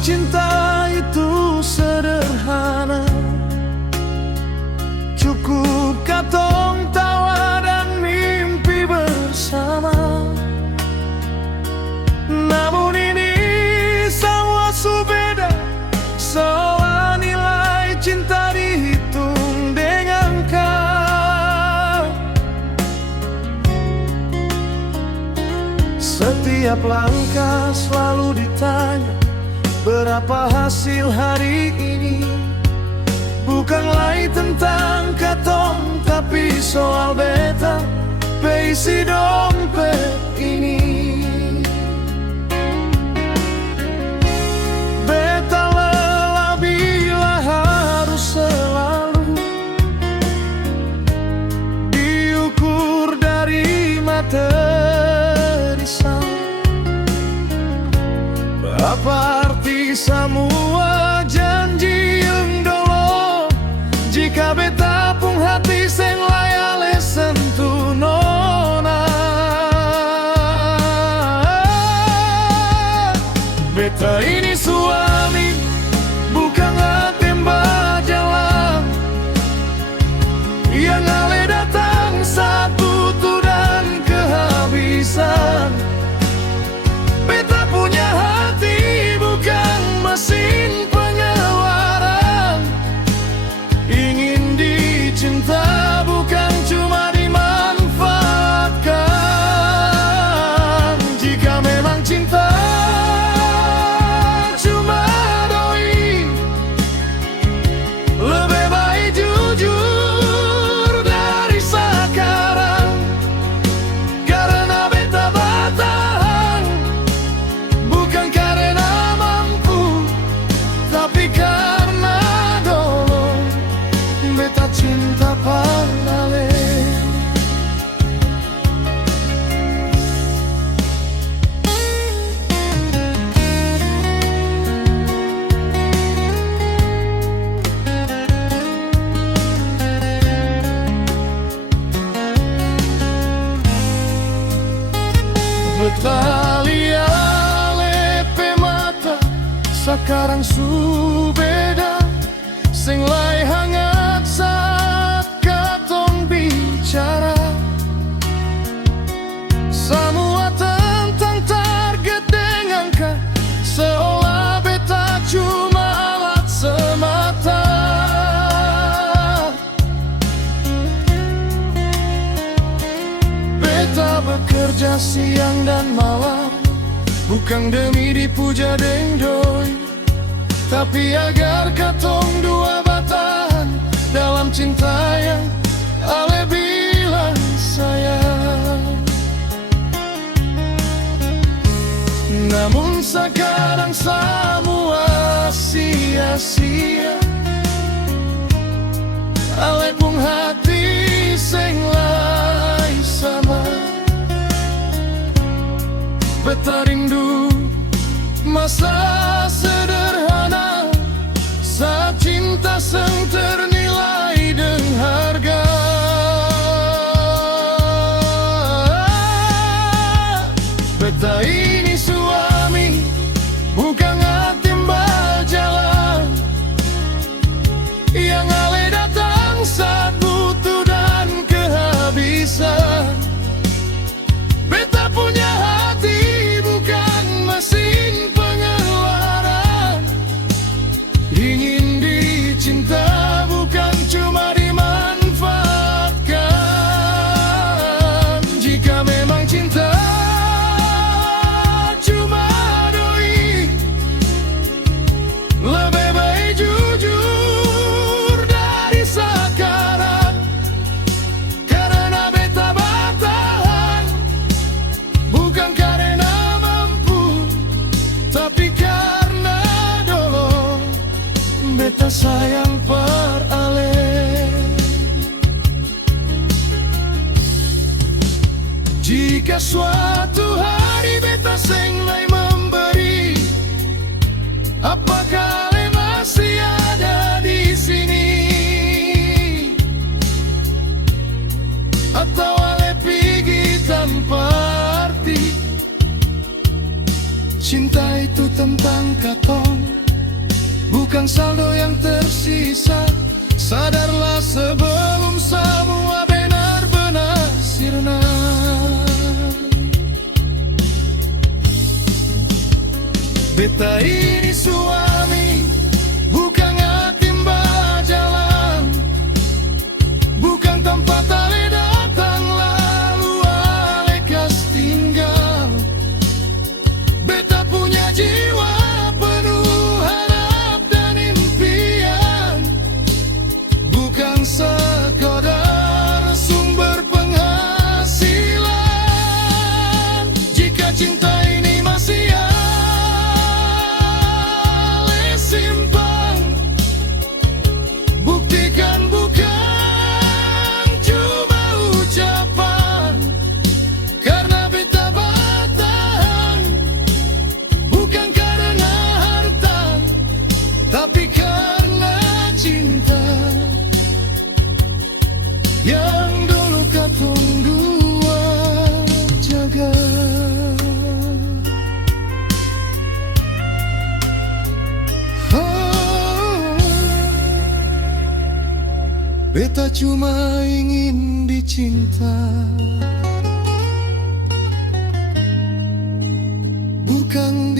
cinta itu sederhana, cukup katong tawa dan mimpi bersama. Namun ini semua beda, soal nilai cinta dihitung dengan kau. Setiap langkah selalu ditanya, berapa hasil hari ini? Bukanlah tentang katong, tapi soal beta isi dompet ini. Beta lelah bila harus selalu diukur dari materi sang. Apa arti semua janji yang dulu, jika beta pun hati seng layale sentuh nona. Beta ini suami, bukan tembak jalan, yang ale datang saat butuh dan kehabisan. Beta punya hati, bukan mesin pengeluaran. Ingin dicinta, bukan cuma dimanfaatkan. Jika memang cinta cuma doi, lebih baik jujur dari sekarang. Karena beta bertahan, bukan karena mampu, tapi karena dulu beta cinta parale. Beta liale pe mata, sekarang su beda, sing lai hangat saat katong bicara. Semua tentang target dengan kah, seolah beta cuma alat semata. Beta bekerja siang dan malam, bukan demi dipuja deng doi, tapi agar katong dua bertahan dalam cinta yang ale bilang sayang. Namun sekarang semua sia-sia, ale pun hati seng lai sama. Beta rindu masa sederhana, saat cinta seng ternilai dengan harga. Beta ini suami, bukan tembak jalan, yang ale datang saat butuh dan kehabisan. Beta punya hati, bukan mesin pengeluaran. Ingin dicinta, bukan cuma dimanfaatkan. Jika memang cinta cuma doi, lebih baik jujur dari sekarang. Karena beta bertahan, bukan karena mampu, tapi karena dulu beta sayang parale. Jika suatu hari beta seng lai memberi, apakah ale masih ada di sini? Atau ale pergi tanpa arti? Cinta itu tentang katong, bukan saldo yang tersisa. Sadarlah sebelum semua benar-benar sirna. Beta ini suami, bukan timba jalan, bukan tempat ale datang lalu ale kas tinggal. Beta punya jiwa penuh harap dan impian, bukan sekadar sumber penghasilan. Jika cinta ini masih ale simpan, buktikan bukan cuma ucapan. Karena beta bertahan bukan karena harta, tapi karena cinta yang dulu katong dua jaga. Beta cuma ingin dicinta, bukan